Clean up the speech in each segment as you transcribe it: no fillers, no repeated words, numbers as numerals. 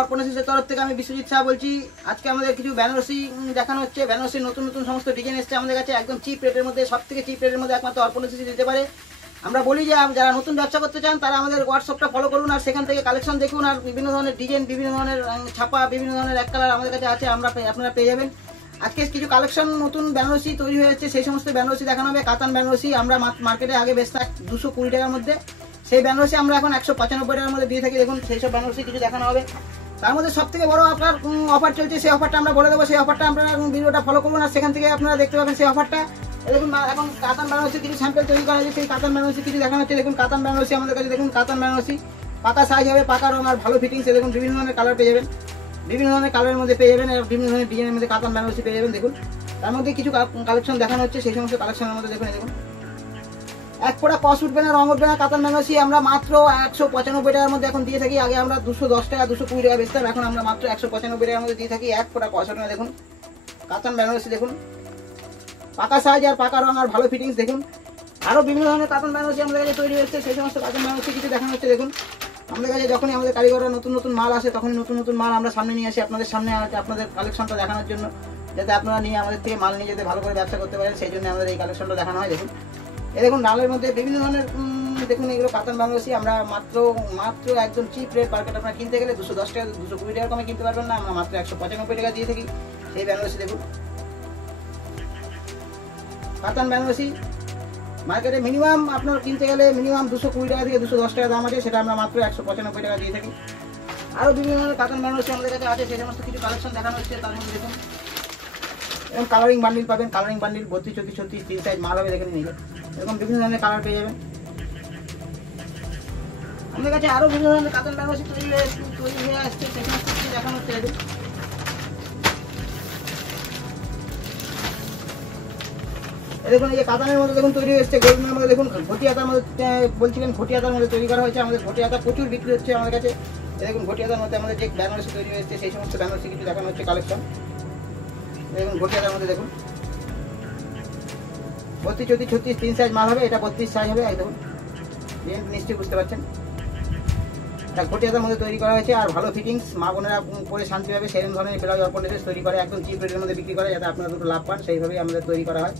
অর্পণের তরফ থেকে আমি বিশ্বজিৎ শাহ বলছি। আজকে আমাদের কিছু বেনারসি দেখানো হচ্ছে। বেনারসির নতুন নতুন সমস্ত ডিজাইন এসছে আমাদের কাছে, একদম চিপ রেটের মধ্যে, সব থেকে চিপ রেটের মধ্যে একমাত্র অর্পণেসি দিতে পারে। আমরা বলি যে যারা নতুন ব্যবসা করতে চান তারা আমাদের হোয়াটসঅ্যাপটা ফলো করুন, আর সেখান থেকে কালেকশন দেখুন, আর বিভিন্ন ধরনের ডিজাইন, বিভিন্ন ধরনের ছাপা, বিভিন্ন ধরনের এক কালার আমাদের কাছে আছে, আপনারা পেয়ে যাবেন। আজকে কিছু কালেকশন নতুন বেনারসি তৈরি হয়েছে, সেই সমস্ত বেনারসি দেখানো হবে। কাতান বেনারসি আমরা মার্কেটে আগে বেচতাম 220 টাকার মধ্যে, সেই বেনারসি আমরা এখন 195 টাকার মধ্যে দিয়ে থাকি। দেখুন সেই সব বেনারসি কিছু দেখানো হবে। তার মধ্যে সব থেকে বড় আপনার অফার চলছে, সেই অফারটা আমরা বলে দেবো। সেই অফারটা আপনারা ভিডিওটা ফলো করুন, আর সেখান থেকে আপনারা দেখতে পাবেন সেই অফারটা। দেখুন এখন কাতান বেনারসি কিছু স্যাম্পল তৈরি করা হয়েছে, সেই কাতান বেনারসি কিছু দেখানো হচ্ছে। দেখুন কাতান বেনারসি আমাদের কাছে, দেখুন কাতান বেনারসি পাকা সাইজ হবে, পাকা রং আর ভালো ফিটিংস। দেখুন বিভিন্ন ধরনের কালার পেয়ে যাবেন, বিভিন্ন ধরনের কালারের মধ্যে পেয়ে যাবেন, আর বিভিন্ন ধরনের ডিজাইনের মধ্যে কাতান বেনারসি পেয়ে যাবেন। দেখুন তার মধ্যে কিছু কালেকশন দেখানো হচ্ছে, সেই সমস্ত কালেকশনের মধ্যে দেখুন এক ফোঁটা কস উঠবে না, রং উঠবে না। কাতান বেনারসি আমরা মাত্র 195 টাকার মধ্যে এখন দিয়ে থাকি। আগে আমরা 210 টাকা 220 টাকা বেচতাম, এখন আমরা মাত্র 195 টাকার মধ্যে দিয়ে থাকি। এক ফোঁটা কস উঠবে না। দেখুন কাতান বেনারসি, দেখুন পাকা সাইজ আর পাকা রং আর ভালো ফিটিংস। দেখুন আরো বিভিন্ন ধরনের কাতান বেনারসি আমাদের কাছে তৈরি হচ্ছে, সেই সমস্ত কাতান বেনারসি কিছু দেখানো হচ্ছে। দেখুন আমাদের কাছে যখনই আমাদের কারিগররা নতুন নতুন মাল আসে, তখনই নতুন নতুন মাল আমরা সামনে নিয়ে আসি আপনাদের সামনে, আপনাদের কালেকশনটা দেখানোর জন্য, যাতে আপনারা নিয়ে আমাদের থেকে মাল নিয়ে যেতে ভালো করে ব্যবসা করতে পারেন, সেই জন্য আমাদের এই কালেকশনটা দেখানো হয়। দেখুন দেখুন লালের মধ্যে বিভিন্ন ধরনের, দেখুন এগুলো কাতান বেনারসি আমরা মাত্র একদম চিপ রেট। মার্কেট আপনারা কিনতে গেলে 210 টাকা 220 টাকা কমে কিনতে পারবেন না, আমরা মাত্র 195 টাকা দিয়ে থাকি সেই বেনারসি। দেখুন কাতান বেনারসি মার্কেটে মিনিমাম আপনার কিনতে গেলে মিনিমাম 220 টাকা থেকে 210 টাকা দাম আছে, সেটা আমরা মাত্র 195 টাকা দিয়ে থাকি। আরও বিভিন্ন ধরনের কাতান বেনারসি আমাদের কাছে আছে, সেই সমস্ত কিছু কালেকশন দেখানো হচ্ছে। তার মধ্যে দেখুন এরকম কালারিং বান্ডিল পাবেন, কালারিং বান্ডিল 32, 34, 36 3 সাইজ মাল হবে, দেখেন নিজে এরকম বিভিন্ন ধরনের কালার পেয়ে যাবেন আমাদের কাছে। আরও বিভিন্ন ধরনের কাতান বেনারসি তৈরি হয়ে আসছে, সেই সমস্ত কিছু দেখানো হচ্ছে। দেখুন এই যে কাতানের মধ্যে দেখুন তৈরি হয়েছে গোল্ডেনের মধ্যে, দেখুন ঘটি হাতার মধ্যে বলছিলেন, ঘটি হাতার মধ্যে তৈরি করা হয়েছে। আমাদের ঘটি হাতা প্রচুর বিক্রি হচ্ছে আমাদের কাছে। দেখুন ঘটি হাতার মধ্যে আমাদের যে বেনারসি তৈরি হয়েছে, সেই সমস্ত বেনারসি কিছু দেখানো হচ্ছে কালেকশন। দেখুন ঘটি হাতার মধ্যে দেখুন 32, 34, 36 3 সাইজ মাল হবে, এটা 32 সাইজ হবে। দেখুন নিশ্চয়ই বুঝতে পারছেন, এটা ঘটি হাতার মধ্যে তৈরি করা হয়েছে, আর ভালো ফিটিংস, মা বোনেরা পরে শান্তি পাবে সেরকম ধরনের ব্লাউজ অর্পণেসি তৈরি করে, একদম চিপ রেটের মধ্যে বিক্রি করে, যাতে আপনারা দুটো লাভ পান, সেইভাবেই আমাদের তৈরি করা হয়।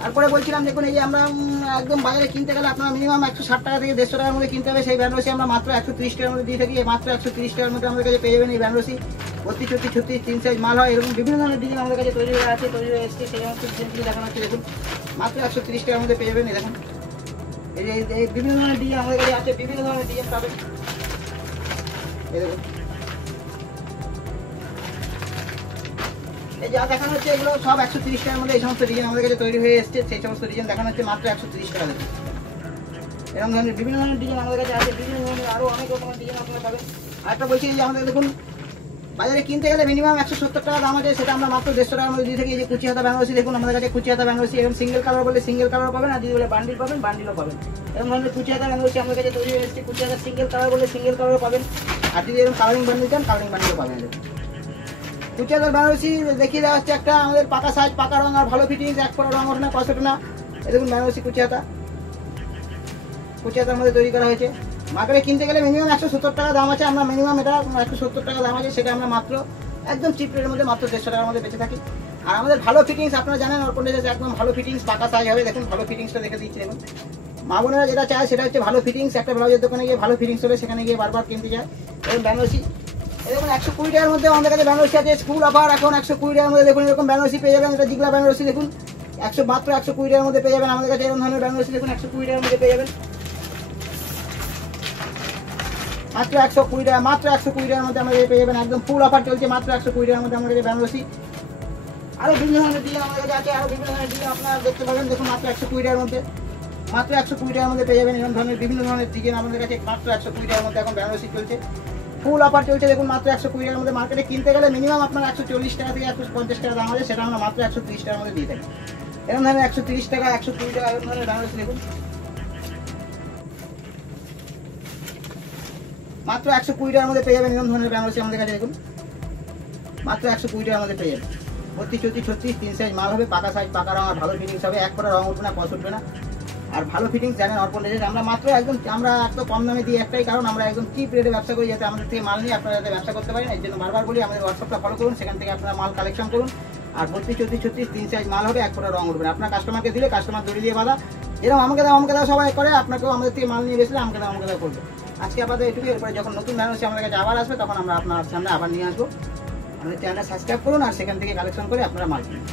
তারপরে বলছিলাম দেখুন এই যে আমরা একদম বাজারে কিনতে গেলে আপনারা মিনিমাম 160 টাকা থেকে 150 টাকার মধ্যে কিনতে হবে, সেই বেনারসি আমরা মাত্র 130 টাকার মধ্যে দিয়ে থাকি। মাত্র 130 টাকার মধ্যে আমাদের কাছে পেয়ে যাবেন এই বেনারসি। 32, 34, 36 3 সাইজ মাল হয়, এরকম বিভিন্ন ধরনের ডিজাইন আমাদের কাছে তৈরি হয়ে আছে, তৈরি হয়ে এসছে, সেই সমস্ত ডিজাইনগুলো দেখানো হচ্ছে। দেখুন মাত্র 130 টাকার মধ্যে পেয়ে যাবেন। দেখুন এই বিভিন্ন ধরনের ডিজাইন আমাদের কাছে আছে, বিভিন্ন ধরনের ডিজাইন পাবেন। এই দেখুন এই যা দেখানো হচ্ছে এগুলো সব 130 টাকার মধ্যে এই সমস্ত ডিজাইন আমাদের কাছে তৈরি হয়ে এসছে, সেই সমস্ত ডিজাইন দেখানো হচ্ছে মাত্র 130 টাকা। দেখুন এরকম ধরনের বিভিন্ন ধরনের ডিজাইন আমাদের কাছে আছে, বিভিন্ন ধরনের আরও অনেক রকমের ডিজাইন আপনারা পাবেন। আরেকটা বলছি যে আমাদের দেখুন বাজারে কিনতে গেলে মিনিমাম 170 টাকা দাম আছে, সেটা আমরা মাত্র 150 টাকার মধ্যে দিয়ে থাকি। এই যে কুচি হাতা বেনারসি, দেখুন আমাদের কাছে কুচি হাতা বেনারসি এরকম সিঙ্গেল কালার বলে সিঙ্গেল কালার পাবেন, আর যদি বলে বান্ডিল পাবেন বান্ডিলও পাবেন। এরকম ধরনের কুচি হাতা বেনারসি আমাদের কাছে তৈরি হয়ে এসছে। কুচি হাতা সিঙ্গেল কালার বলে সিঙ্গেল কালারও পাবেন, আর যদি এরকম কালারিং বান্ডিল চান কালারিং বান্ডিলও পাবেন। কুচি হাতার বেনারসি দেখিয়ে দেওয়া হচ্ছে একটা আমাদের পাকা সাইজ, পাকা রং আর ভালো ফিটিংস, এক ফোঁটা রং ওঠে না, কষ্ট না। এই দেখুন বেনারসি কুচি হাতার মধ্যে তৈরি করা হয়েছে। মার্কেটে কিনতে গেলে মিনিমাম 170 টাকা দাম আছে, আমরা মিনিমাম এটা 170 টাকা দাম আছে, সেটা আমরা মাত্র একদম চিপ রেটের মধ্যে মাত্র 150 টাকার মধ্যে বেঁচে থাকি। আর আমাদের ভালো ফিটিংস আপনারা জানেন, অর্পণেসি একদম ভালো ফিটিংস, পাকা সাইজ হবে। দেখুন ভালো ফিটিংসটা দেখে দিচ্ছি। দেখুন মা বোনেরা যেটা চায় সেটা হচ্ছে ভালো ফিটিংস। একটা ব্লাউজের দোকানে গিয়ে ভালো ফিটিংস হলে সেখানে গিয়ে বারবার কিনতে যায়। এবং বেনারসি দেখুন 120 টাকার মধ্যে আমাদের কাছে বেনারসি আছে, স্কুল অফার এখন 120 টাকার মধ্যে। দেখুন এরকম বেনারসি পেয়ে যাবেন, এটা জিগলা বেনারসি। দেখুন মাত্র 120 টাকার মধ্যে পেয়ে যাবেন আমাদের কাছে এরকম ধরনের বেনারসি। দেখুন 120 টাকার মধ্যে পেয়ে যাবেন, মাত্র 120 টাকা, মাত্র 120 টাকার মধ্যে আমাদের পেয়ে যাবেন। একদম ফুল অফার চলছে, মাত্র 120 টাকার মধ্যে আমাদের বেনারসি। আরো বিভিন্ন ধরনের ডিজাইন আমাদের কাছে আছে, আরো বিভিন্ন ধরনের ডিজাইন আপনারা দেখতে পাবেন। দেখুন মাত্র 120 টাকার মধ্যে, মাত্র 120 টাকার মধ্যে পেয়ে যাবেন এরকম ধরনের বিভিন্ন ধরনের ডিজাইন আমাদের কাছে। মাত্র 120 টাকার মধ্যে এখন বেনারসি চলছে, ফুল অফার চলছে। দেখুন মাত্র 120 টাকার মধ্যে। মার্কেটে কিনতে গেলে মিনিমাম আপনার 140 টাকা থেকে 150 টাকা দাম আছে, সেটা আমরা মাত্র 130 টাকার মধ্যে দিয়ে থাকি। এরকম ধরনের 130 টাকা 120 টাকা এরকম ধরনের বেনারসি দেখুন মাত্র 120 টাকার মধ্যে পেয়ে যাবেন এরকম ধরনের বেনারসি আমাদের কাছে। দেখুন মাত্র 120 টাকার মধ্যে পেয়ে যাবেন। 32, 34, 36 3 সাইজ মাল হবে, পাকা সাইজ, পাকা রং আর ভালো ফিটিংস হবে, এক ফোঁটা রং উঠবে না, কস উঠবে না। আর ভালো ফিটিংস জানেন অর্পণ রেজেস। আমরা মাত্র একদম এত কম দামে দিই একটাই কারণ আমরা একদম চিপ রেটে ব্যবসা করি, যাতে আমাদের থেকে মাল নিয়ে আপনারা যাতে ব্যবসা করতে পারেন। এর জন্য বারবার বলি আমাদের হোয়াটসঅ্যাপটা ফলো করুন, সেখান থেকে আপনারা মাল কালেকশন করুন। আর 32, 34, 36 3 সাইজ মাল হবে, এক ফোঁটা রং উঠবে না। আপনার কাস্টমারকে দিলে কাস্টমার দড়ি দিয়ে বাঁধা, এরকম আমাকে দাও সবাই করে, আপনাকেও আমাদের থেকে মাল নিয়ে গেছিলে আমাকে দাও করবে। আজকে আপাতত এটুকু, এরপরে যখন নতুন বেনারসি আমাদের কাছে আবার আসবে তখন আমরা আপনার সামনে আবার নিয়ে আসবো। আমাদের চ্যানেলটা সাবস্ক্রাইব করুন আর সেখান থেকে কালেকশন করে আপনারা মাল কিনুন।